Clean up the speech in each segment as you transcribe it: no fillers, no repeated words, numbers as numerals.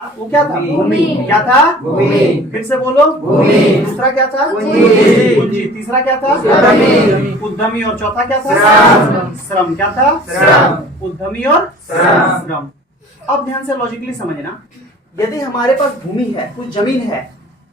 वो क्या था? भूमि। क्या था? भूमि। फिर से बोलो। भूमि। दूसरा क्या था? पूंजी। पूंजी। तीसरा क्या था? उद्यमी। उद्यमी। और चौथा क्या था? श्रम। श्रम। क्या था? श्रम। उद्यमी और श्रम। श्रम। अब ध्यान से लॉजिकली समझना, यदि हमारे पास भूमि है, कुछ जमीन है,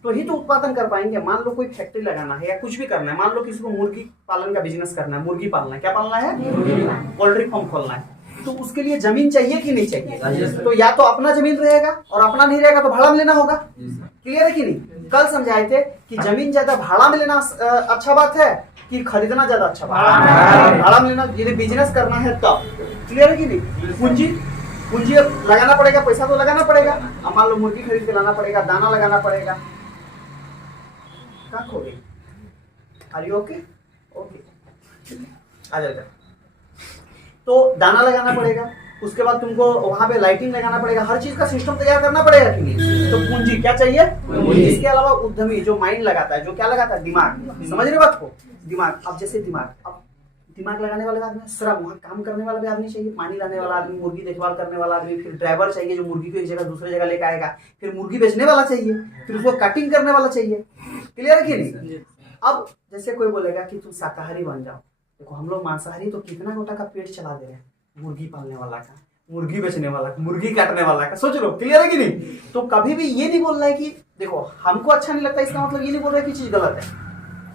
तो ही तो उत्पादन कर पाएंगे। मान लो कोई फैक्ट्री लगाना है या कुछ भी करना है, मान लो किसी को मुर्गी पालन का बिजनेस करना है, मुर्गी पालना है, क्या पालना है? पोल्ट्री फार्म खोलना है, तो उसके लिए जमीन चाहिए कि नहीं चाहिए? तो या तो अपना जमीन रहेगा, और अपना नहीं रहेगा तो भाड़ा में लेना होगा। क्लियर है कि नहीं? कल समझाए थे कि जमीन ज्यादा भाड़ा में लेना अच्छा बात है कि खरीदना ज्यादा अच्छा बात है? भाड़ा में लेना, यदि बिजनेस करना है तब। क्लियर है कि नहीं? पूंजी, पूंजी लगाना पड़ेगा, पैसा तो लगाना पड़ेगा। अब मान लो मुर्गी खरीद के लाना पड़ेगा, दाना लगाना पड़ेगा। कहाँ खो गई? Are you okay? ओके, आ जाएगा। तो दाना लगाना पड़ेगा, उसके बाद तुमको वहां पे लाइटिंग लगाना पड़ेगा, हर चीज का सिस्टम तैयार करना पड़ेगा कि नहीं? तो पूंजी क्या चाहिए? इसके अलावा उद्यमी जो माइंड लगाता है, जो क्या लगाता है? दिमाग। समझ रहे बात को? दिमाग। अब जैसे दिमाग, अब दिमाग लगाने वाले आदमी, श्रम, वहाँ काम करने वाला भी आदमी चाहिए, पानी लाने वाला आदमी, मुर्गी देखभाल करने वाला आदमी, फिर ड्राइवर चाहिए जो मुर्गी को एक जगह दूसरी जगह लेकर आएगा, फिर मुर्गी बेचने वाला चाहिए, फिर उसको कटिंग करने वाला चाहिए। क्लियर है कि नहीं? अब जैसे कोई बोलेगा कि तुम शाकाहारी बन जाओ, देखो हम लोग मांसाहारी तो कितना गोटा का पेट चला दे रहे हैं, मुर्गी पालने वाला का, मुर्गी बेचने वाला का, मुर्गी काटने वाला का। सोच लो। क्लियर है कि नहीं? तो कभी भी ये नहीं बोल रहा है कि देखो हमको अच्छा नहीं लगता, इसका मतलब ये नहीं बोल रहा है कि चीज गलत है।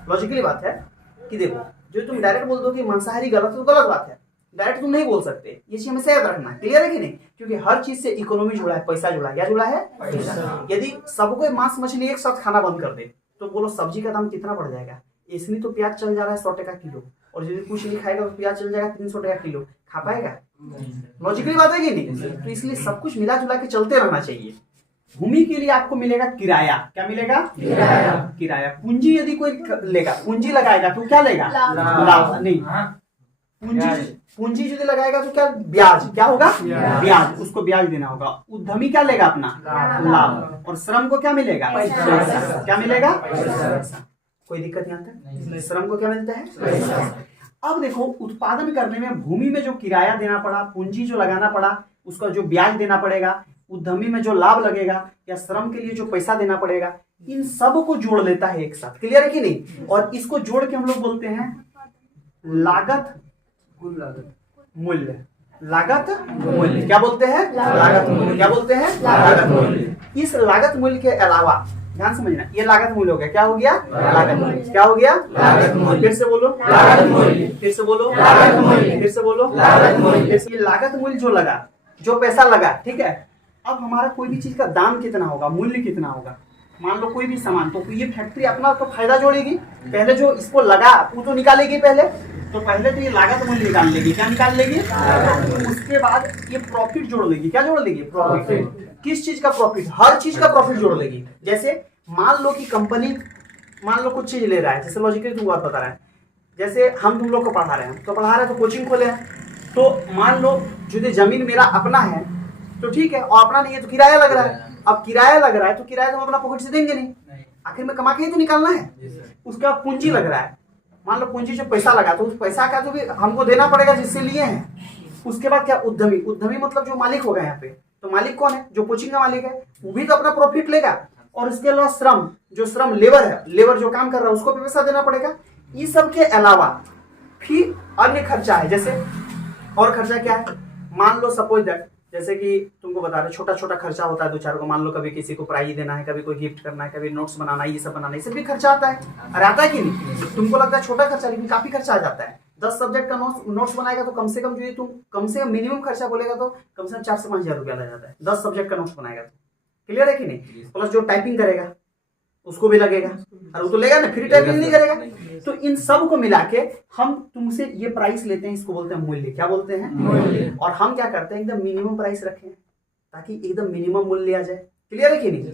लॉजिकली बात है कि देखो, जो तुम डायरेक्ट बोल दो कि मांसाहारी गलत है तो गलत बात है, डायरेक्ट तुम नहीं बोल सकते। ये चीज हमें याद रखना। क्लियर है कि नहीं? क्योंकि हर चीज से इकोनॉमी जुड़ा है, पैसा जुड़ा है। क्या जुड़ा है? पैसा। यदि सबको मांस मछली एक साथ खाना बंद कर दे तो बोलो सब्जी का दाम कितना बढ़ जाएगा? इसलिए तो प्याज चल जा रहा है 100 टका किलो, और यदि कुछ नहीं खाएगा तो प्याज चल जाएगा 300 टका किलो। खा पाएगा? लॉजिकली बात है कि नहीं? तो इसलिए सब कुछ मिला जुला के चलते रहना चाहिए। भूमि के लिए आपको मिलेगा किराया। क्या मिलेगा? किराया। किराया। पूंजी यदि कोई लेगा, पूंजी लगाएगा तो क्या लेगा? लाभ। नहीं, पूंजी, पूंजी यदि लगाएगा तो क्या? ब्याज। क्या होगा? ब्याज। उसको ब्याज देना होगा। उद्यमी क्या लेगा? अपना लाभ। और श्रम को क्या मिलेगा? पैसा। क्या मिलेगा? पैसा। कोई दिक्कत यहाँ तक? श्रम को क्या मिलता है? पैसा। अब देखो, उत्पादन करने में भूमि में जो किराया देना पड़ा, पूंजी जो लगाना पड़ा, उसका जो ब्याज देना पड़ेगा, उद्यमी में जो लाभ लगेगा, या श्रम के लिए जो पैसा देना पड़ेगा, इन सब को जोड़ लेता है एक साथ। क्लियर है कि नहीं? और इसको जोड़ के हम लोग बोलते हैं लागत, मूल्य। लागत मूल्य। क्या बोलते हैं? लागत मूल्य। क्या बोलते हैं? लागत मूल्य। इस लागत मूल्य के अलावा ध्यान समझना, ये लागत मूल्य हो गया। क्या हो गया? लागत मूल्य। क्या हो गया? लागत मूल्य। फिर से बोलो। लागत मूल्य। फिर से बोलो। लागत मूल्य। फिर से बोलो। लागत मूल्य। ये लागत मूल्य जो लगा, जो पैसा लगा, ठीक है। अब हमारा कोई भी चीज का दाम कितना होगा, मूल्य कितना होगा? मान लो कोई भी सामान, तो ये फैक्ट्री अपना तो फायदा जोड़ेगी, पहले जो इसको लगा वो तो निकालेगी पहले, तो पहले तो ये लागत मूल्य निकाल लेगी। क्या निकाल लेगी? उसके बाद ये प्रॉफिट जोड़ लेगी। क्या जोड़ लेगी? प्रॉफिट। किस चीज का प्रॉफिट? हर चीज का प्रॉफिट जोड़ लेगी। जैसे मान लो कि कंपनी, मान लो कुछ चीज ले रहा है, जैसे लॉजिकली तुम बात बता रहा है, जैसे हम तुम लोग को पढ़ा रहे हैं, तो पढ़ा रहे हैं तो कोचिंग खोले हैं, तो मान लो यदि जमीन मेरा अपना है तो ठीक है, और अपना नहीं है तो किराया लग रहा है। अब किराया लग रहा है तो किराया तो हम अपना पॉकेट से देंगे नहीं, आखिर में कमा के ही तो निकालना है। उसके बाद पूंजी लग रहा है, मान लो पूंजी जो पैसा लगा तो उस पैसा का तो भी हमको देना पड़ेगा जिससे लिए हैं। उसके बाद क्या? उद्यमी। उद्यमी मतलब जो मालिक होगा यहाँ पे, तो मालिक कौन है? जो कोचिंग का मालिक है, वो भी तो अपना प्रॉफिट लेगा। और इसके अलावा श्रम, जो श्रम लेबर है, लेबर जो काम कर रहा है, उसको भी पैसा देना पड़ेगा। इस सब के अलावा फिर अन्य खर्चा है। जैसे और खर्चा क्या है? मान लो सपोज दैट, जैसे कि तुमको बता रहे छोटा छोटा खर्चा होता है दो चार को, मान लो कभी किसी को प्राइज देना है, कभी कोई गिफ्ट करना है, कभी नोट्स बनाना है, ये सब बनाना है, ये सब भी खर्चा आता है। अरे आता है कि नहीं? तुमको लगता है छोटा खर्चा, लेकिन काफी खर्चा आ जाता है। 10 सब्जेक्ट का नोट्स बनाएगा तो कम से कम जो तुम कम से कम मिनिमम खर्चा बोलेगा तो कम से कम 4 से 5 हजार रुपया लग जाता है 10 सब्जेक्ट का नोट्स बनाएगा तो। क्लियर है कि नहीं? प्लस जो टाइपिंग करेगा उसको भी लगेगा, और वो तो लेगा ना, फ्री टाइपिंग नहीं करेगा। तो इन सब को मिला के हम तुमसे ये प्राइस लेते हैं, इसको बोलते हैं मूल्य। क्या बोलते हैं? मूल्य। और हम क्या करते हैं, एकदम मिनिमम प्राइस रखें ताकि एकदम मिनिमम मूल्य आ जाए। क्लियर है कि नहीं?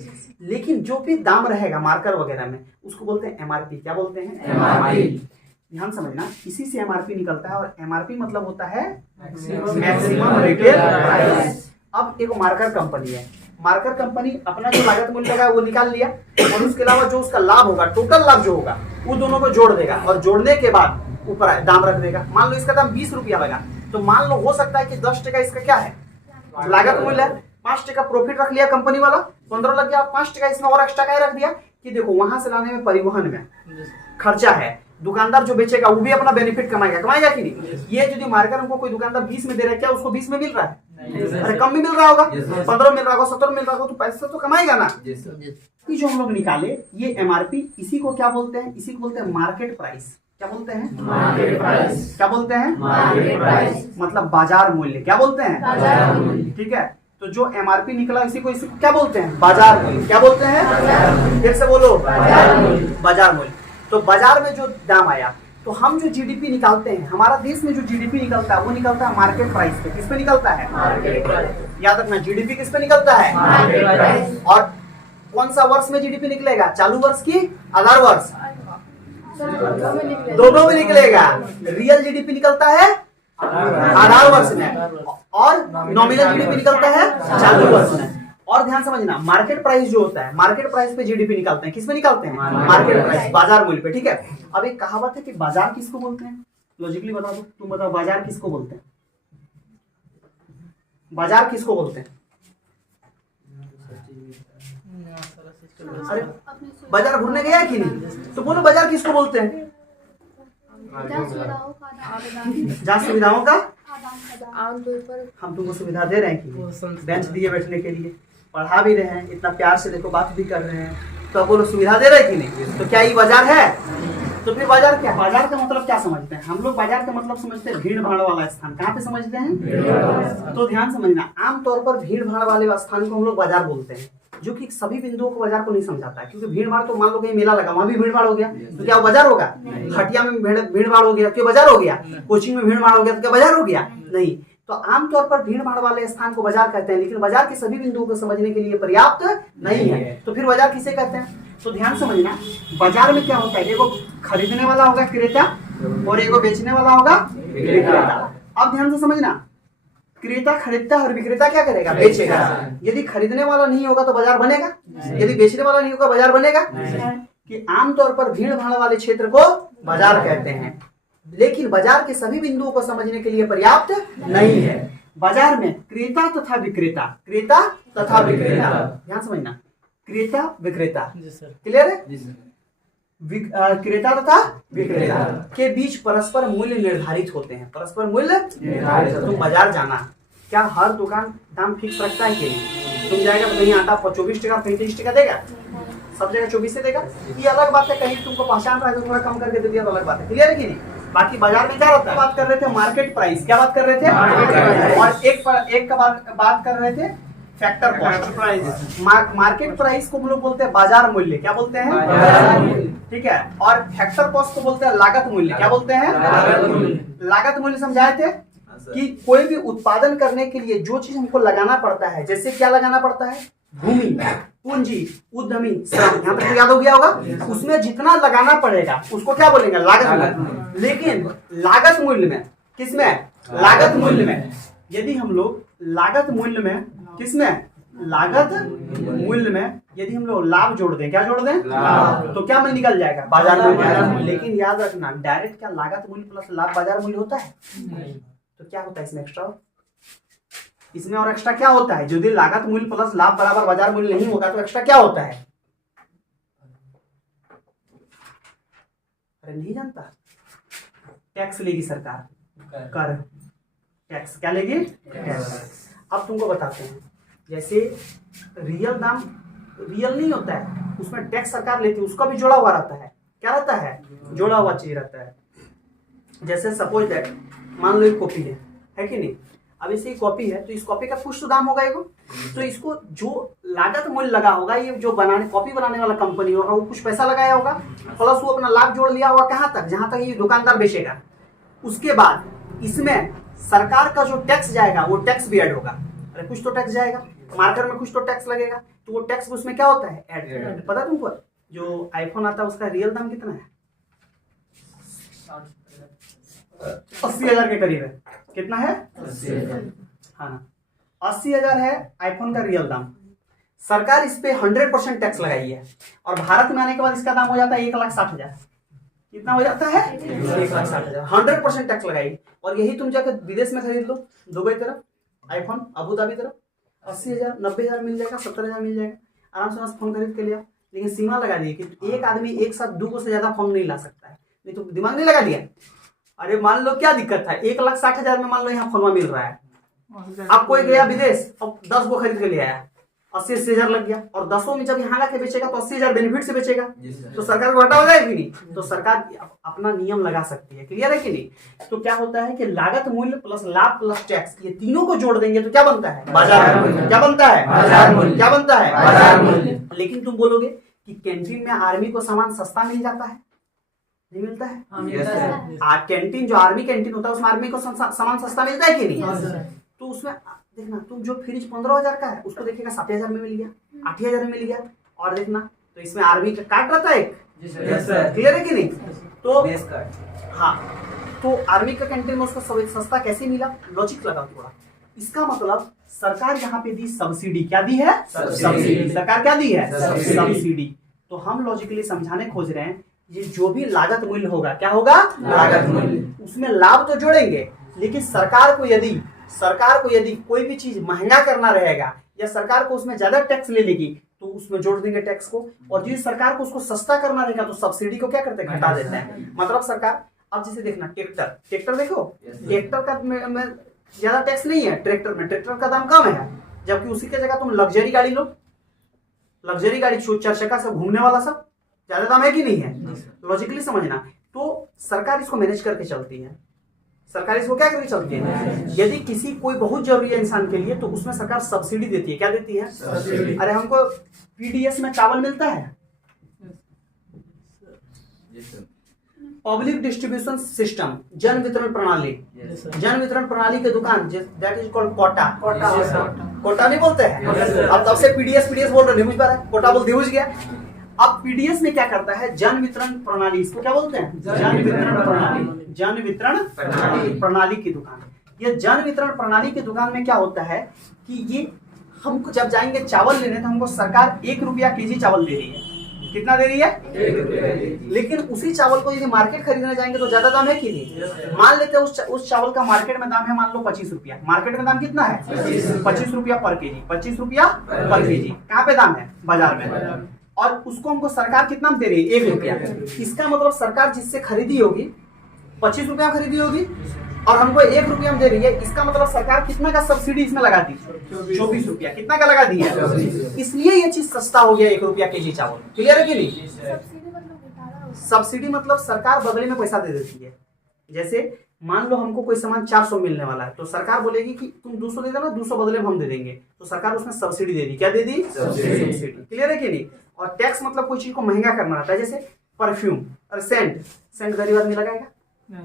लेकिन जो भी दाम रहेगा मार्कर वगैरह में, उसको बोलते हैं एमआरपी। क्या बोलते हैं? एमआरपी। ध्यान समझना, इसी से एमआरपी निकलता है, और एमआरपी मतलब होता है मैक्सिमम रिटेल प्राइस। अब एक मार्कर कंपनी है, मार्कर कंपनी अपना जो लागत मूल्य लगा वो निकाल लिया, और उसके अलावा जो उसका लाभ होगा, टोटल लाभ जो होगा, वो दोनों को जोड़ देगा, और जोड़ने के बाद ऊपर दाम रख देगा। मान लो इसका दाम 20 रुपया लगा, तो मान लो हो सकता है कि 10 टका इसका क्या है? लागत मूल्य है। 5% प्रॉफिट रख लिया कंपनी वाला, 15 लग गया, 5% इसमें और एक्स्ट्रा का रख दिया कि देखो वहां से लाने में परिवहन में खर्चा है, दुकानदार जो बेचेगा वो भी अपना बेनिफिट कमाएगा कि नहीं। ये यदि मार्केट में कोई दुकानदार 20 में दे रहा है, क्या उसको 20 में मिल रहा है? अरे कम भी मिल रहा होगा, 15 मिल रहा होगा, 17 मिल रहा होगा, तो पैसा तो कमाएगा ना। ये जो हम लोग निकाले ये एमआरपी, इसी को क्या बोलते हैं? इसी को बोलते हैं मार्केट प्राइस। क्या बोलते हैं? Market price. क्या बोलते हैं? मार्केट प्राइस मतलब बाजार मूल्य। क्या बोलते हैं? बाजार मूल्य। ठीक है, तो जो एमआरपी निकला इसी को क्या बोलते हैं? बाजार मूल्य। क्या बोलते हैं? फिर से बोलो, बाजार मूल्य। बाजार मूल्य। तो बाजार में जो दाम आया, तो हम जो जीडीपी निकालते हैं, हमारा देश में जो जीडीपी निकलता है वो निकलता है मार्केट प्राइस पे। किस पे निकलता है? Market price. याद रखना, जीडीपी किस पे निकलता है? Market price. और कौन सा वर्ष में जीडीपी निकलेगा? चालू वर्ष की आधार वर्ष? दोनों में निकलेगा। रियल जीडीपी निकलता है आधार वर्ष में, और नॉमिनल जीडीपी निकलता है चालू वर्ष में। और ध्यान समझना, मार्केट प्राइस जो होता है, मार्केट प्राइस पे जीडीपी निकालते हैं। किस पे निकालते हैं? मार्केट प्राइस, बाजार मूल्य पे। ठीक है, अब एक कहावत है कि बाजार किसको बोलते हैं? लॉजिकली बता दो, तुम बताओ बाजार किसको बोलते हैं? बाजार किसको बोलते हैं? अरे बाजार घूमने गया है कि नहीं? तो बोलो बाजार किसको बोलते हैं? जहाँ सुविधाओं का आमतौर पर हम तुमको सुविधा दे रहे हैं कि बेंच दिए बैठने के लिए, पढ़ा भी रहे हैं, इतना प्यार से देखो बात भी कर रहे हैं, तो बोलो सुविधा दे रहे हैं कि नहीं? तो क्या ये बाजार है? तो फिर बाजार क्या? बाजार का मतलब क्या समझते हैं हम लोग? बाजार का मतलब समझते हैं भीड़ भाड़ वाला स्थान। कहाँ पे समझते हैं? तो ध्यान समझना, आमतौर पर भीड़ भाड़ वाले स्थान को हम लोग बाजार बोलते हैं, जो कि सभी बिंदुओं को बाजार को नहीं समझाता है। क्योंकि भीड़ भाड़, तो मान लो कहीं मेला लगा, वहां भी भीड़ भाड़ हो गया, तो क्या वो बाजार होगा? हटिया में भीड़ भाड़ हो गया, क्या बाजार हो गया? कोचिंग में भीड़ भाड़ हो गया, तो क्या बाजार हो गया? नहीं। तो आमतौर पर भीड़ भाड़ वाले स्थान को बाजार कहते हैं, लेकिन बाजार के सभी बिंदुओं को समझने के लिए पर्याप्त नहीं है। तो फिर बाजार किसे कहते हैं? तो ध्यान समझना, बाजार में क्या होता है? एगो खरीदने वाला होगा क्रेता, और एगो बेचने वाला होगा विक्रेता। अब ध्यान से समझना, क्रेता खरीदता है और विक्रेता क्या करेगा? बेचेगा। यदि खरीदने वाला नहीं होगा तो बाजार बनेगा? यदि बेचने वाला नहीं होगा बाजार बनेगा? कि आमतौर पर भीड़ भाड़ वाले क्षेत्र को बाजार कहते हैं, लेकिन बाजार के सभी बिंदुओं को समझने के लिए पर्याप्त नहीं है। बाजार में क्रेता तथा विक्रेता, क्रेता तथा विक्रेता, ध्यान समझना, क्रेता विक्रेता, क्लियर है? क्रेता तथा विक्रेता के बीच परस्पर मूल्य निर्धारित होते हैं। परस्पर मूल्य निर्धारित। तुम बाजार जाना, क्या हर दुकान दाम फिक्स रखता है कि नहीं? तुम जाएगा तो कहीं आटा 24 टका 35 टका देगा, सब जगह 24 से देगा, ये अलग बात है। कहीं तुमको पहचान रहा है तो थोड़ा कम करके दे दिया तो अलग बात है। क्लियर है कि नहीं? बाकी बाजार में क्या होता है? बात कर रहे थे मार्केट प्राइस। क्या बात कर रहे थे? और एक का बात कर रहे थे फैक्टर कॉस्ट। मार्केट प्राइस को हम लोग बोलते हैं बाजार मूल्य। क्या बोलते हैं? बाजार मूल्य। ठीक है, और फैक्टर कॉस्ट को बोलते हैं लागत मूल्य। क्या बोलते हैं? लागत मूल्य। लागत मूल्य समझाए थे कि कोई भी उत्पादन करने के लिए जो चीज हमको लगाना पड़ता है, जैसे क्या लगाना पड़ता है? भूमि, पूंजी, उद्यमी, श्रम। यहाँ तक याद हो गया होगा? उसमें जितना लगाना पड़ेगा उसको क्या बोलेंगे? लागत मूल्य। लेकिन लागत मूल्य में, किसमें? लागत मूल्य में। यदि हम लोग लागत मूल्य में, किसमें? लागत मूल्य में यदि हम लोग लाभ जोड़ दें, क्या जोड़ दें? तो क्या में निकल जाएगा? बाजार मूल्य। लेकिन याद रखना, डायरेक्ट क्या लागत मूल्य प्लस लाभ बाजार मूल्य होता है? तो क्या होता है इसमें एक्स्ट्रा? इसमें और एक्स्ट्रा क्या होता है? यदि लागत मूल्य प्लस लाभ बराबर बाजार मूल्य नहीं होगा तो एक्स्ट्रा क्या होता है? अरे नहीं जानता? टैक्स लेगी सरकार, कर टैक्स। क्या लेगी? टैक्स। अब तुमको बताते हैं, जैसे रियल दाम रियल नहीं होता है, उसमें टैक्स सरकार लेती है, उसका भी जोड़ा हुआ रहता है। क्या रहता है? जोड़ा हुआ चीज रहता है। जैसे सपोज दैट, मान लो एक कॉपी है कि नहीं? अब इसे कॉपी है तो इस कॉपी का कुछ तो दाम होगा एगो, तो इसको जो लागत मूल्य लगा होगा, ये जो कॉपी बनाने वाला कंपनी होगा वो कुछ पैसा लगाया होगा, प्लस वो अपना लाभ जोड़ लिया होगा। कहाँ तक? जहां तक ये दुकानदार बेचेगा। उसके बाद इसमें सरकार का जो टैक्स जाएगा वो टैक्स भी ऐड होगा। अरे कुछ तो टैक्स जाएगा, मार्केट में कुछ तो टैक्स लगेगा, तो वो टैक्स उसमें क्या होता है? ऐड। पता है तुमको जो आईफोन आता है उसका रियल दाम कितना है? 80,000 के करीब है। कितना है? 80,000। हाँ ना, 80,000 है आईफोन का रियल दाम। सरकार इस पे 100% टैक्स लगाई है, और भारत में आने के बाद इसका दाम हो जाता है 1,60,000। कितना हो जाता है? 1,60,000। 100% टैक्स लगाई। और यही तुम जाकर विदेश में खरीद लो, दुबई तरफ आईफोन, अबू धाबी तरफ, 80,000 90,000 मिल जाएगा, 70,000 मिल जाएगा, आराम से फोन खरीद के लिया। लेकिन सीमा लगा दी कि एक आदमी एक साथ 2 से ज्यादा फोन नहीं ला सकता है। नहीं तो दिमाग नहीं लगा दिया। अरे मान लो क्या दिक्कत था, 1,60,000 में मान लो यहाँ फोन मिल रहा है। अब कोई गया विदेश, अब 10 को खरीद के ले आया, 80,000 लग गया, और 10 में जब यहाँ लाके बेचेगा तो 80,000 बेनिफिट से बेचेगा, तो सरकार को घाटा हो जाएगा कि नहीं? तो सरकार अपना नियम लगा सकती है। क्लियर है कि नहीं? तो क्या होता है कि लागत मूल्य प्लस लाभ प्लस टैक्स, ये तीनों को जोड़ देंगे तो क्या बनता है? बाजार मूल्य। क्या बनता है? बाजार मूल्य। क्या बनता है? बाजार मूल्य। लेकिन तुम बोलोगे कि कैंटीन में आर्मी को सामान सस्ता मिल जाता है, नहीं मिलता है? कैंटीन जो आर्मी कैंटीन होता है उसमें आर्मी को सामान सस्ता मिलता है कि नहीं? तो उसमें देखना, तुम जो फ्रिज 15,000 का है उसको देखेगा 7,000 में मिल गया, 8,000 में मिल गया, और देखना तो इसमें आर्मी का कार्ड रहता है एक। क्लियर है कि नहीं? तो हाँ, तो आर्मी का कैंटीन में उसको सस्ता कैसे मिला? लॉजिक लगाओ थोड़ा। इसका मतलब सरकार यहाँ पे दी सब्सिडी। क्या दी है? सब्सिडी। सरकार क्या दी है? सब्सिडी। तो हम लॉजिकली समझाने खोज रहे हैं, ये जो भी लागत मूल्य होगा, क्या होगा? लागत मूल्य। उसमें लाभ तो जोड़ेंगे, लेकिन सरकार को यदि कोई भी चीज महंगा करना रहेगा या सरकार को उसमें ज्यादा टैक्स ले लेगी तो उसमें जोड़ देंगे टैक्स को, और जो सरकार को उसको सस्ता करना रहेगा तो सब्सिडी को क्या करते हैं? घटा देते हैं। मतलब सरकार, अब जैसे देखना ट्रैक्टर देखो, ट्रैक्टर का में ज्यादा टैक्स नहीं है, ट्रैक्टर का दाम कम है, जबकि उसी की जगह तुम लग्जरी गाड़ी लो, लग्जरी गाड़ी 4 चक्का से घूमने वाला सब ज्यादा दाम है कि नहीं है? लॉजिकली समझना। तो सरकार इसको मैनेज करके चलती है। सरकार इसको क्या करके चलती है? यदि किसी कोई बहुत जरूरी है इंसान के लिए तो उसमें सरकार सब्सिडी देती है। क्या देती है? सब्सिडी। अरे हमको पीडीएस में चावल मिलता है, पब्लिक डिस्ट्रीब्यूशन सिस्टम, जन वितरण प्रणाली, जन वितरण प्रणाली की दुकान, that is called quota. Quota नहीं बोलते हैं? अब तब से पीडीएस बोल रहे, नहीं बुझ पा रहा है, कोटा बोलते बुझ गया। अब पीडीएस में क्या करता है? जन वितरण प्रणाली, इसको क्या बोलते हैं? जन वितरण प्रणाली। जन वितरण प्रणाली की दुकान। ये जन वितरण प्रणाली की दुकान में क्या होता है कि ये हमको जब जाएंगे चावल लेने तो हमको सरकार 1 रुपया केजी चावल दे रही है। कितना दे रही है? 1 रुपया। लेकिन उसी चावल को यदि मार्केट खरीदने जाएंगे तो ज्यादा दाम है कि नहीं? मान लेते हैं उस चावल का मार्केट में दाम है मान लो 25 रुपया। मार्केट में दाम कितना है? 25 रुपया पर केजी। 25 रुपया पर केजी कहाँ पे दाम है? बाजार में। और उसको हमको सरकार कितना दे रही है? 1 रुपया। इसका मतलब सरकार जिससे खरीदी होगी 25 रुपया खरीदी होगी और हमको 1 रुपया में दे रही है। इसका मतलब सरकार कितना का सब्सिडी इसमें लगा दी? 24 रुपया। कितना का लगा दी है? इसलिए ये चीज सस्ता हो गया 1 रुपया केजी चावल। क्लियर है कि नहीं? सब्सिडी मतलब सरकार बदले में पैसा दे देती है। जैसे मान लो हमको कोई सामान 400 मिलने वाला है तो सरकार बोलेगी कि तुम 200 दे देना, 200 बदले में हम दे देंगे, तो सरकार उसमें सब्सिडी दे दी। क्या दे दी? सब्सिडी। क्लियर है कि नहीं? और टैक्स मतलब कोई चीज को महंगा करना रहता है, जैसे परफ्यूम और सेंट गरीब आदमी लगाएगा,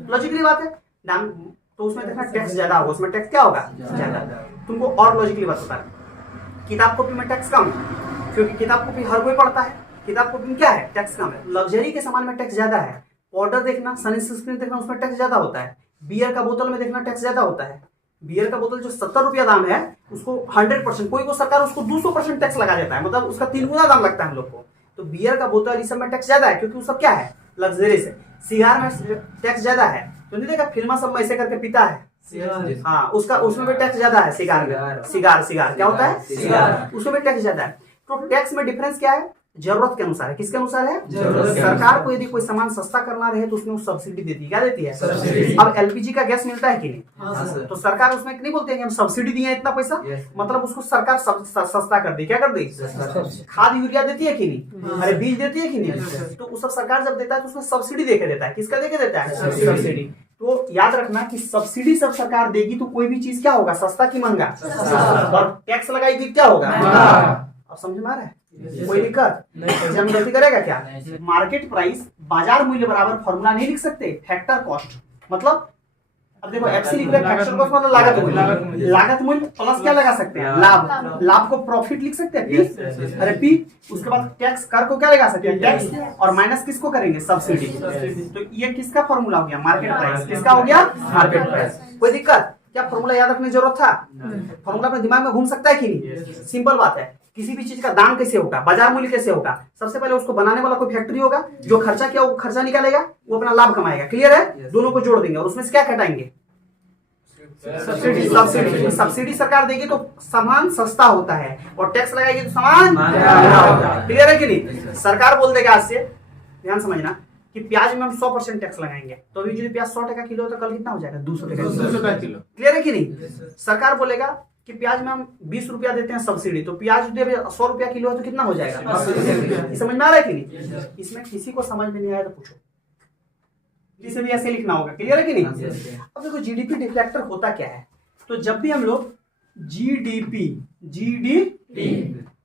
लॉजिकली बात है। दाम तो उसमें देखना टैक्स ज्यादा होगा, उसमें टैक्स क्या होगा? ज्यादा। तुमको और लॉजिकली बात बता रहा, किताब कॉपी में टैक्स कम, क्योंकि किताब कॉपी हर कोई पढ़ता है। किताब कॉपी में क्या है? टैक्स कम है। लग्जरी के सामान में टैक्स ज्यादा है। पाउडर देखना, सनस्क्रीन देखना, उसमें टैक्स ज्यादा होता है। बियर का बोतल में देखना टैक्स ज्यादा होता है। बियर का बोतल जो 70 रुपया दाम है उसको 100%, कोई को सरकार उसको 200% टैक्स लगा देता है, मतलब उसका 3 गुना दाम लगता है हम लोग को। तो बियर का बोतल इस सब में टैक्स ज्यादा है क्योंकि वो सब क्या है? लग्जरी से। सिगार में टैक्स ज्यादा है, तो नहीं देखा फिल्मा सब में ऐसे करके पीता है, हाँ, उसमें भी टैक्स ज्यादा है। सिगार में सिगार क्या होता है? सिगार, उसमें भी टैक्स ज्यादा है। तो टैक्स में डिफरेंस क्या है? जरूरत के अनुसार है। किसके अनुसार है? सरकार को यदि कोई सामान सस्ता करना रहे तो उसमें वो सब्सिडी देती है। क्या देती है? सब्सिडी। अब एलपीजी का गैस मिलता है कि नहीं? तो सरकार उसमें नहीं बोलते हैं कि हम सब्सिडी दिए इतना पैसा, मतलब उसको सरकार सस्ता कर दी। क्या कर दी? खाद यूरिया देती है कि नहीं? अरे बीज देती है कि नहीं? तो उस सब सरकार जब देता है तो उसमें सब्सिडी देके देता है। किसका देके देता है? सब्सिडी। तो याद रखना कि सब्सिडी सब सरकार देगी तो कोई भी चीज क्या होगा? सस्ता की महंगा? और टैक्स लगाएगी क्या होगा? अब समझ में आ रहा है? कोई दिक्कत एग्जाम में गलती करेगा क्या? मार्केट प्राइस, बाजार मूल्य बराबर फॉर्मूला नहीं लिख सकते। फैक्टर कॉस्ट मतलब, अब देखो एफसी लिख रहे हैं, फैक्टर कॉस्ट मतलब लागत मूल्य। लागत मूल्य प्लस क्या लगा सकते हैं? लाभ। लाभ को प्रॉफिट लिख सकते हैं, पी। अरे पी। उसके बाद टैक्स, कर को क्या लगा सकते हैं? टैक्स। और माइनस किसको करेंगे? सब्सिडी। तो ये किसका फॉर्मूला हो गया? Market price. किसका हो गया? Market price. कोई दिक्कत? क्या फॉर्मूला याद रखने की जरूरत था? फॉर्मूला अपने दिमाग में घूम सकता है कि नहीं? सिंपल बात है। किसी भी चीज का दाम कैसे होगा? बाजार मूल्य कैसे होगा? सबसे पहले उसको बनाने वाला कोई फैक्ट्री होगा, जो खर्चा किया वो खर्चा निकालेगा, वो अपना लाभ कमाएगा। क्लियर है? दोनों को जोड़ देंगे और उसमें से क्या घटाएंगे? सब्सिडी सब्सिडी सब्सिडी सरकार देगी तो सामान सस्ता होता है और टैक्स लगाएगी तो सामान क्लियर है कि नहीं। सरकार बोल देगा आज से, ध्यान समझना, कि प्याज में हम 100% टैक्स लगाएंगे, तो अभी जो प्याज 100 टका किलो तो कल कितना हो जाएगा 200 टका 200 का किलो। क्लियर है कि नहीं। सरकार बोलेगा कि प्याज में हम 20 रुपया देते हैं सब्सिडी, तो प्याज 100 रुपया किलो है तो कितना हो जाएगा 80। समझ में आ रहा है कि नहीं। इसमें किसी को समझ में नहीं आया तो पूछो, किसी भी ऐसे लिखना होगा। क्लियर है कि नहीं। अब देखो जीडीपी डिफ्लेक्टर होता क्या है, तो जब भी हम लोग जीडीपी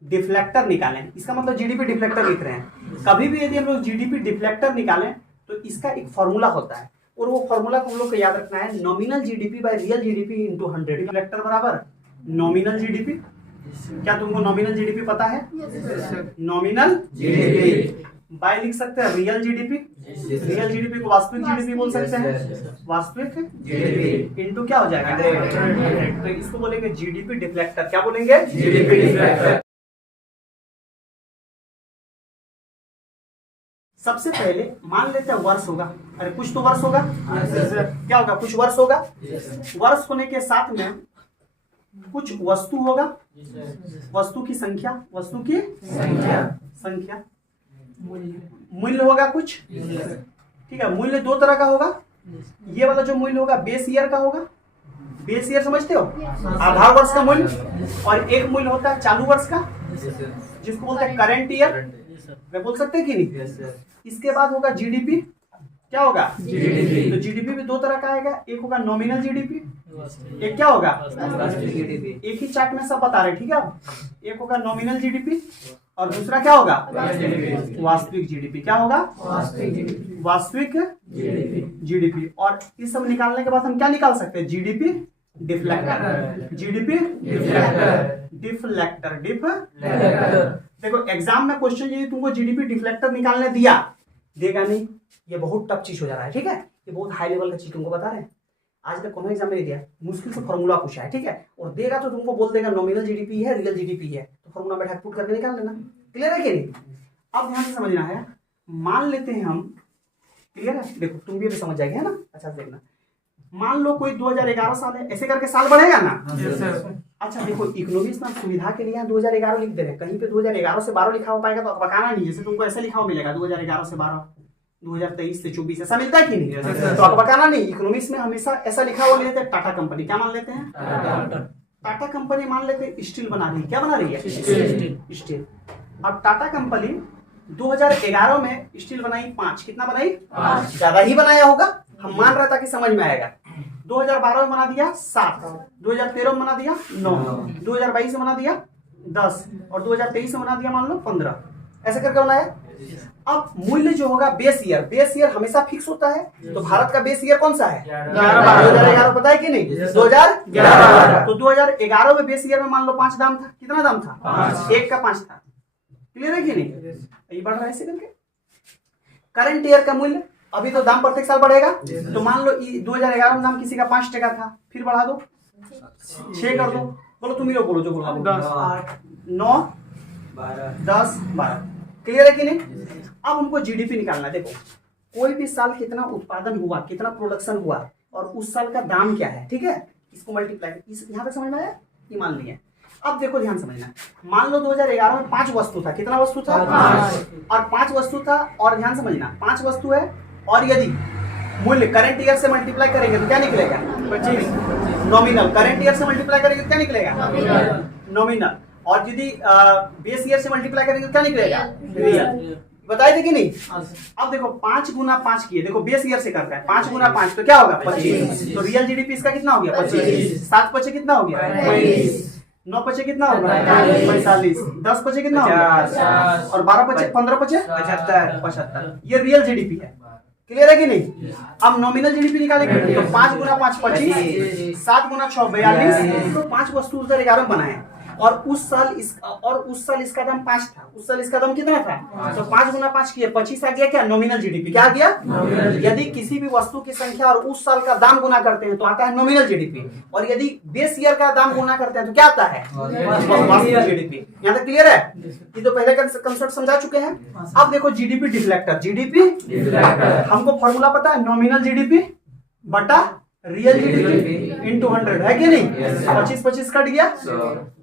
डिफ्लेक्टर निकालें, इसका मतलब जीडीपी डिफ्लेक्टर लिख रहे हैं, कभी भी यदि हम लोग जीडीपी डिफ्लेक्टर निकालें तो इसका एक फॉर्मूला होता है, और वो फॉर्मूला को हम लोग को याद रखना है, nominal GDP by real GDP into 100। Deflector बराबर नॉमिनल जीडीपी। क्या तुमको नॉमिनल जीडीपी पता है? नॉमिनल जीडीपी बाय लिख सकते हैं रियल जीडीपी। रियल जीडीपी को वास्तविक जीडीपी बोल सकते हैं, वास्तविक जीडीपी इनटू क्या हो जाएगा 100। तो इसको बोलेंगे जीडीपी डिफ्लेक्टर। क्या बोलेंगे? GDP deflector. सबसे पहले मान लेते हैं वर्ष होगा, अरे कुछ तो वर्ष होगा, क्या होगा, कुछ वर्ष होगा। वर्ष होने के साथ में कुछ वस्तु होगा, वस्तु की संख्या, वस्तु की संख्या, मूल्य होगा कुछ, ठीक है। मूल्य दो तरह का होगा, ये वाला जो मूल्य होगा बेस ईयर का होगा। बेस ईयर समझते हो, आधार वर्ष का मूल्य, और एक मूल्य होता है चालू वर्ष का जिसको बोलते हैं करंट ईयर, मैं बोल सकते हैं कि नहीं। इसके बाद होगा जीडीपी। क्या होगा? जीडीपी। तो जीडीपी भी दो तरह का आएगा, एक होगा नॉमिनल जीडीपी, एक क्या होगा जीडीपी। एक ही चार्ट में सब बता रहे, ठीक है। एक होगा नॉमिनल जीडीपी और दूसरा क्या होगा वास्तविक जीडीपी। क्या होगा? वास्तविक जीडीपी। और इस सब निकालने के बाद हम क्या निकाल सकते हैं? GDP deflector. GDP deflector. देखो एग्जाम में क्वेश्चन यदि तुमको जीडीपी डिफ्लेक्टर निकालने देगा नहीं, ये बहुत टफ चीज हो जा रहा है, ठीक है। ये बहुत हाई लेवल का चीज तुमको बता रहे हैं, आज तक कोनो एग्जाम में नहीं दिया, मुश्किल से फॉर्मूला पूछा है, ठीक है। और देगा तो तुमको बोल देगा नॉमिनल जीडीपी है, रियल जीडीपी है, तो फॉर्मूला बैठा पुट करके निकाल लेना। क्लियर है कि नहीं। अब ध्यान से समझना है, मान लेते हैं हम, क्लियर है, देखो तुम भी समझ जाएंगे, है ना। अच्छा देखना, मान लो कोई 2011 साल है, ऐसे करके साल बढ़ेगा ना। अच्छा देखो इकोनॉमिक्स में सुविधा के लिए 2011 लिख दे रहे हैं, कहीं पे 2011 से 12 लिखा हो पाएगा तो अकबकाना नहीं, जैसे तुमको ऐसे लिखा हो मिलेगा 2011 से 12, 2023 से 24, ऐसा मिलता है कि नहीं। तो अकबकाना नहीं, इकोनॉमिक्स में हमेशा ऐसा लिखा हुआ लेते हैं। टाटा कंपनी क्या मान लेते हैं? टाटा कंपनी मान लेते हैं स्टील बना रही है। क्या बना रही है? स्टील। अब टाटा कंपनी 2011 में स्टील बनाई 5, कितना बनाई? 5। ज्यादा ही बनाया होगा, हम मान रहा था कि समझ में आएगा। 2012 में बना दिया 7, 2013 में बना दिया 9, 2022 में बना दिया 10 और 2023 में बना दिया मान लो 15, ऐसे करके बनाया। अब मूल्य जो होगा बेस ईयर हमेशा फिक्स होता है, तो भारत का बेस ईयर कौन सा है? 2011। पता है कि नहीं? 2011। तो 2011 में बेस ईयर में मान लो 5 दाम था, कितना दाम था? 5। 1 का 5 था। क्लियर है कि नहीं। ये बढ़ रहा है ऐसे करके। करंट ईयर का मूल्य, अभी तो दाम प्रत्येक साल बढ़ेगा, तो मान लो 2011 में दाम किसी का 5 टका था, फिर बढ़ा दो 6 कर दो, बोलो तुम ही लोग बोलो जो बोलो, 9, 10, 12। क्लियर है कि नहीं। अब हमको जीडीपी निकालना है। देखो कोई भी साल कितना उत्पादन हुआ, कितना प्रोडक्शन हुआ और उस साल का दाम क्या है, ठीक है, इसको मल्टीप्लाई, यहाँ पे समझ में आया, ये मान लिया। अब देखो ध्यान समझना, मान लो 2011 में 5 वस्तु था, कितना वस्तु था? 5। और 5 वस्तु था, और ध्यान समझना 5 वस्तु है, और यदि मूल्य करंट ईयर से मल्टीप्लाई करेंगे तो क्या निकलेगा? 25। नॉमिनल करंट ईयर से मल्टीप्लाई करेंगे तो क्या निकलेगा? नॉमिनल। और यदि बेस ईयर से मल्टीप्लाई करेंगे तो क्या निकलेगा? रियल। बताए थे कि नहीं। अब देखो 5 गुना 5 किए, देखो बेस ईयर से करता है, 5 गुना 5 तो क्या होगा? 25। तो रियल जीडीपी इसका कितना हो गया? 25। 7 पचे कितना हो गया? 22। 9 पचे कितना होगा? 45। 10 पचे कितना होगा? और 12 पचे 15 पचे 75। ये रियल जीडीपी है। क्लियर है कि नहीं। अब नॉमिनल जीडीपी निकालेंगे तो 5 गुना 5 25, 7 गुना 6 42। तो 5 वस्तु 2011 में बनाए, और उस साल इसका दाम 5 था, उस साल इसका दाम कितना था? तो 5 गुना 5 किया 25 आ गया, क्या? Nominal GDP. क्या आ गया? यदि किसी भी वस्तु की संख्या और उस साल का दाम गुना करते हैं तो आता है नॉमिनल जीडीपी, और यदि बेस ईयर का दाम गुना करते हैं तो क्या आता है? वास्तविक जीडीपी। यहाँ तक क्लियर है। ये तो पहले कंसेप्ट समझा चुके हैं। अब देखो जीडीपी डिफ्लेक्टर। जीडीपी हमको फॉर्मूला पता है, नॉमिनल जीडीपी बटा रियल जीडीपी इंटू 100 है कि नहीं? 25 कट गया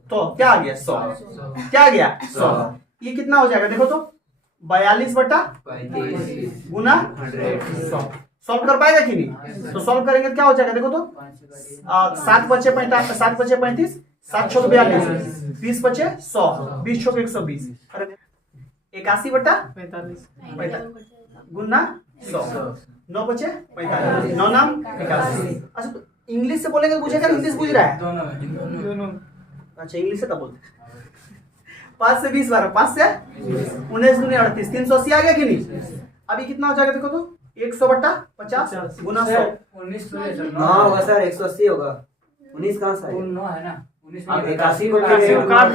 तो क्या आ गया 100। क्या आ गया 100। ये कितना हो जाएगा देखो तो 42/35 गुना 100। सॉल्व कर पाएगा कि नहीं? तो सॉल्व करेंगे तो क्या हो जाएगा देखो तो 7 बचे 35, 7 बचे 35, 7 छक 42, 20 बचे 100, 20 छक 120, 81/45 गुना 100, 9 बचे 45, 9 नाम 81। अच्छा तो इंग्लिश से बोलेंगे तो पूछेगा इंग्लिश बुझ रहा है? अच्छा इंग्लिश से तब बोलते 5 से 20 12, 5 से 19 दूनी 38, 380 आ गया कि नहीं? अभी कितना हो जाएगा देखो तो 100/50 गुना 100। 19 तो है सर। हाँ होगा सर 180 होगा। 19 कहाँ से? 9 है ना 19 आप में 81 को काट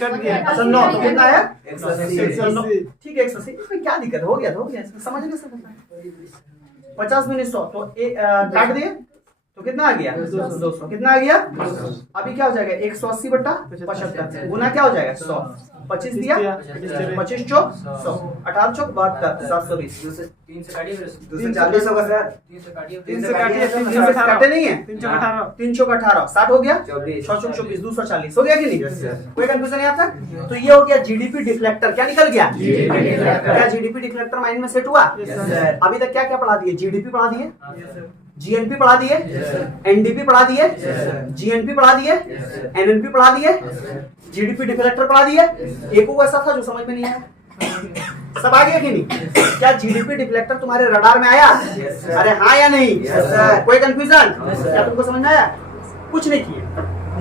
कट दिया। अच्छा 9 तो कितना है? 180। ठीक है 180। इसमें क्या दिक्कत है? हो गया तो हो गया, इसमें समझ नहीं सकते। 50 में 100 तो काट दिए तो कितना आ गया 200। कितना आ गया? अभी क्या हो जाएगा 180/75 गुना क्या हो जाएगा 100। 25 दिया 25 चौक 100, 18 चौक 72, 720। 3 से काटिए फिर 240 होगा सर। 3 से काटिए 3 से काटिए, 3 से काटे नहीं है? 3 चौक 18, 60 हो गया, 24, 6 चौक 24, 240 हो गया कि नहीं? Yes, sir. कोई कंफ्यूजन यहाँ तक? तो ये हो गया जीडीपी डिफ्लेक्टर। क्या निकल गया? क्या जीडीपी डिफ्लेक्टर माइंड में सेट हुआ? sir. अभी तक क्या क्या पढ़ा दिए? जीडीपी पढ़ा दिए, जीएनपी पढ़ा दिए, एनडीपी पढ़ा दिए, जीएनपी पढ़ा दिए, एनएनपी पढ़ा दिए, जीडीपी डिफ्लेक्टर पढ़ा दिए। एक वो ऐसा था जो समझ में नहीं आया। सब आ गया कि नहीं? क्या जीडीपी डिफ्लेक्टर तुम्हारे रडार में आया? अरे हाँ या नहीं? कोई कंफ्यूजन? क्या तुमको समझ में आया? कुछ नहीं किए।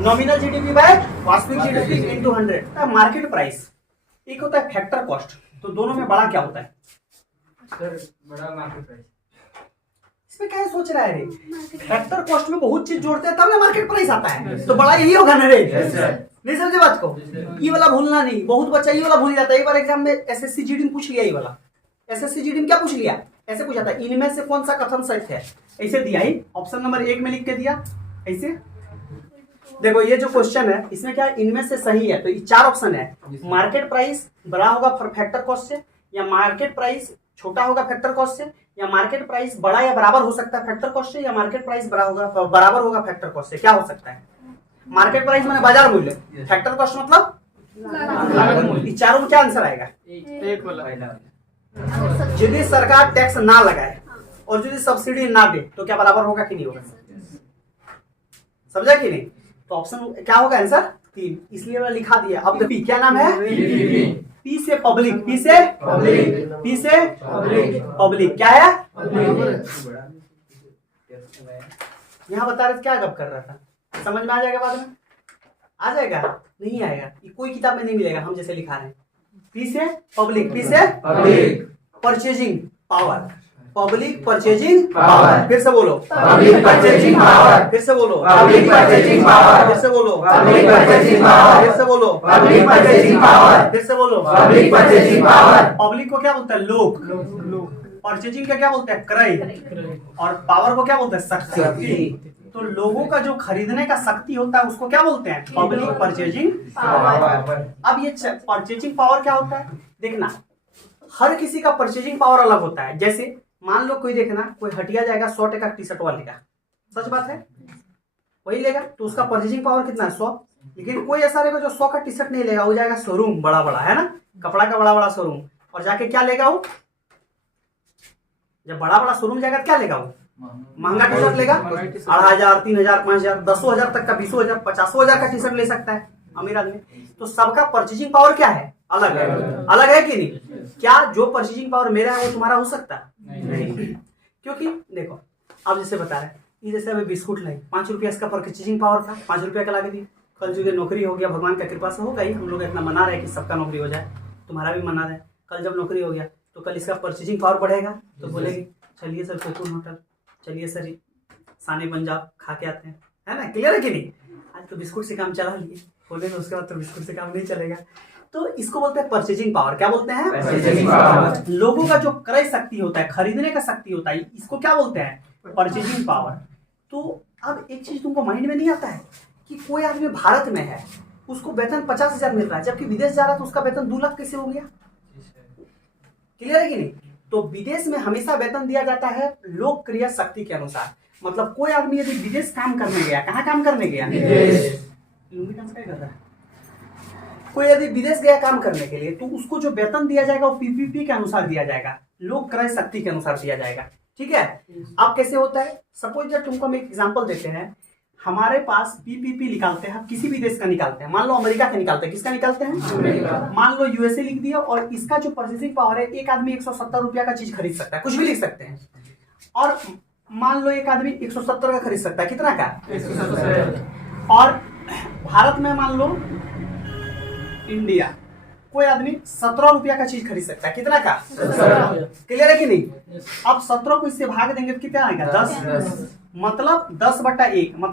नॉमिनल जीडीपी बाय वास्तविक जीडीपी इंटू 100। मार्केट प्राइस एक होता है फैक्टर कॉस्ट। तो दोनों में बड़ा क्या होता है? सर बड़ा मार्केट प्राइस। इसमें क्या सोच रहा है रे? फैक्टर कॉस्ट में बहुत चीज जोड़ते हैं तब ना मार्केट प्राइस आता है। तो बड़ा यही होगा ना रे? नहीं समझे बात को? ये वाला भूलना नहीं। बहुत बच्चा ये वाला भूल जाता है। एक बार एग्जाम में एसएससी जीडी में पूछ लिया ये वाला। एसएससी जीडी में क्या पूछ लिया? ऐसे पूछा था इनमें से कौन सा कथन सत्य है? ऐसे दिया ही ऑप्शन नंबर 1 में लिख के दिया। ऐसे देखो ये जो क्वेश्चन है इसमें क्या है? इनमें से सही है। तो ये 4 ऑप्शन है। मार्केट प्राइस बड़ा होगा फैक्टर कॉस्ट से, या मार्केट प्राइस छोटा होगा फैक्टर कॉस्ट से, या मार्केट प्राइस बड़ा या बराबर हो सकता है फैक्टर कॉस्ट से, या मार्केट प्राइस बराबर होगा फैक्टर कॉस्ट से। क्या हो सकता है? मार्केट प्राइस माने बाजार मूल्य, फैक्टर कॉस्ट मतलब लागत मूल्य। इस चारों में क्या आंसर आएगा? एक वाला यदि सरकार टैक्स ना लगाए और यदि सब्सिडी ना दे तो क्या बराबर होगा कि नहीं होगा? समझा कि नहीं? तो ऑप्शन क्या होगा आंसर? 3। इसलिए मैंने लिखा दिया। अब पी क्या नाम है? पी से पब्लिक, पी से पब्लिक, पी से पब्लिक क्या है? यहाँ बता रहे थे क्या गप कर रहा था? समझ में आ जाएगा बाद में? आ जाएगा? नहीं आएगा। ये कोई किताब में नहीं मिलेगा हम जैसे लिखा रहे हैं। पी से पब्लिक, पी से public purchasing power, public purchasing power. फिर से बोलो पब्लिक परचेजिंग पावर। फिर से बोलो पब्लिक परचेजिंग पावर। फिर से बोलो पब्लिक परचेजिंग पावर। फिर से बोलो पब्लिक परचेजिंग पावर। फिर से बोलो पब्लिक परचेजिंग पावर। पब्लिक को क्या बोलता है? लोग। परचेजिंग का क्या बोलते हैं? क्रय। और पावर को क्या बोलते हैं? शक्ति। तो लोगों का जो खरीदने का शक्ति होता है उसको क्या बोलते हैं? Public purchasing power. अब ये परचेजिंग पावर क्या होता है? देखना हर किसी का परचेजिंग पावर अलग होता है। जैसे मान लो कोई देखना कोई हटिया जाएगा 100 टका टी शर्ट वाला लेगा, सच बात है, वही लेगा तो उसका परचेजिंग पावर कितना है? 100। लेकिन कोई ऐसा रहेगा जो 100 का टी शर्ट नहीं लेगा, वो जाएगा शोरूम बड़ा बड़ा है ना, कपड़ा का बड़ा बड़ा शोरूम, और जाके क्या लेगा वो? जब बड़ा बड़ा शोरूम जाएगा क्या लेगा वो? महंगा टी शर्ट लेगा। 2500, 3000, 5000, 100,000 तक का, 20,000, 50,000 का टी शर्ट ले सकता है अमीर आदमी। तो सबका परचेजिंग पावर क्या है? अलग है। अलग है कि नहीं? क्या जो परचेजिंग पावर मेरा है वो तुम्हारा हो सकता है? नहीं। क्योंकि देखो आप जैसे बता रहे हैं, जैसे अभी बिस्कुट लाई 5 रुपया इसका परचेजिंग पावर था, 5 रुपया का ला के दी। कल जो नौकरी हो गया, भगवान का कृपा से हो गई, हम लोग इतना मना रहे कि सबका नौकरी हो जाए, तुम्हारा भी मना रहे। कल जब नौकरी हो गया तो कल इसका परचेजिंग पावर बढ़ेगा, तो बोलेगी चलिए सर कोकुन होटल, चलिए सर सानी पंजाब खा के आते हैं, है ना? क्लियर है कि नहीं? आज तो बिस्कुट से काम चला लिए, बोलेंगे उसके बाद तो बिस्कुट से काम नहीं चलेगा। तो इसको बोलते हैं परचेजिंग पावर। क्या बोलते हैं? Purchasing power. लोगों का जो क्रय शक्ति होता है, खरीदने का शक्ति होता है, इसको क्या बोलते हैं? Purchasing power. तो अब एक चीज तुमको माइंड में नहीं आता है कि कोई आदमी भारत में है, उसको वेतन 50,000 मिल रहा है, जबकि विदेश जा रहा है तो उसका वेतन 2 लाख कैसे हो गया? क्लियर है कि नहीं? तो विदेश में हमेशा वेतन दिया जाता है लोकप्रिय शक्ति के अनुसार। मतलब कोई आदमी यदि विदेश काम करने गया, कहाँ काम करने गया? विदेश। लुंगी डांस क्या कर रहा है? कोई यदि विदेश गया काम करने के लिए तो उसको जो वेतन दिया जाएगा वो पीपीपी के अनुसार दिया जाएगा, लोक क्रय शक्ति के अनुसार दिया जाएगा। ठीक है। अब कैसे होता है, सपोज जब तुमको हम एक एग्जांपल देते हैं, हमारे पास पीपीपी निकालते हैं, हम किसी भी देश का निकालते हैं, मान लो अमेरिका का निकालते हैं, किसका निकालते हैं? मान लो यूएसए लिख दिया, और इसका जो परचेसिंग पावर है, एक आदमी 170 रुपया का चीज खरीद सकता है, कुछ भी लिख सकते हैं। और मान लो एक आदमी 170 का खरीद सकता है, कितना का? 170। और भारत में मान लो इंडिया, कोई आदमी 17 रुपया का चीज खरीद सकता है, कितना का? 17। क्लियर है कि नहीं? अब 17 को इससे भाग देंगे तो कितना आएगा? 10। मतलब 10/1, मतलब